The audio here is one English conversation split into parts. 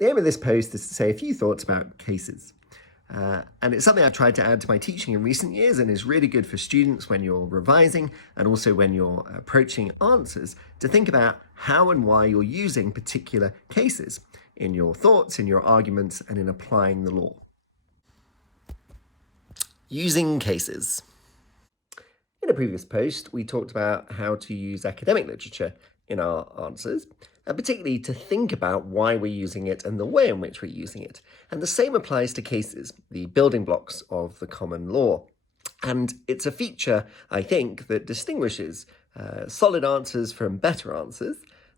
The aim of this post is to say a few thoughts about cases. And it's something I've tried to add to my teaching in recent years and is really good for students when you're revising and also when you're approaching answers to think about how and why you're using particular cases in your thoughts, in your arguments, and in applying the law. Using cases. In a previous post, we talked about how to use academic literature in our answers, and particularly to think about why we're using it and the way in which we're using it. And the same applies to cases, the building blocks of the common law. And it's a feature, I think, that distinguishes solid answers from better answers,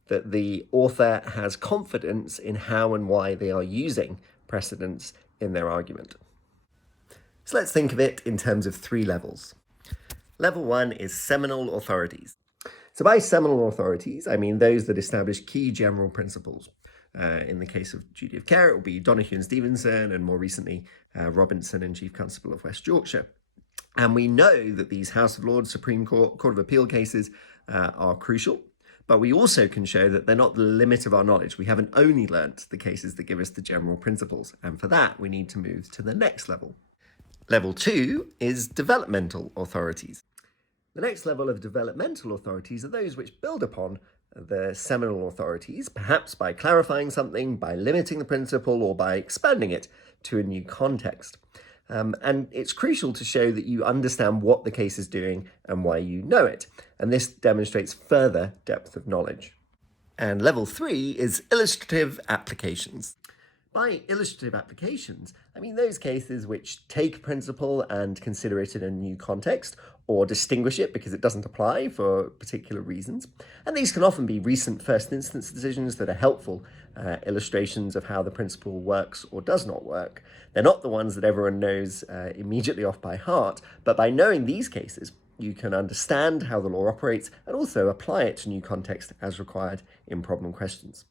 that the author has confidence in how and why they are using precedents in their argument. So let's think of it in terms of three levels. Level one is seminal authorities. So by seminal authorities, I mean those that establish key general principles. In the case of duty of care, it will be Donoghue and Stevenson, and more recently, Robinson and Chief Constable of West Yorkshire. And we know that these House of Lords, Supreme Court, Court of Appeal cases are crucial, but we also can show that they're not the limit of our knowledge. We haven't only learnt the cases that give us the general principles, and for that, we need to move to the next level. Level two is developmental authorities. The next level of developmental authorities are those which build upon the seminal authorities, perhaps by clarifying something, by limiting the principle, or by expanding it to a new context. And it's crucial to show that you understand what the case is doing and why you know it. And this demonstrates further depth of knowledge. And level three is illustrative applications. By illustrative applications, I mean those cases which take a principle and consider it in a new context, or distinguish it because it doesn't apply for particular reasons. And these can often be recent first instance decisions that are helpful illustrations of how the principle works or does not work. They're not the ones that everyone knows immediately off by heart, but by knowing these cases, you can understand how the law operates and also apply it to new context as required in problem questions.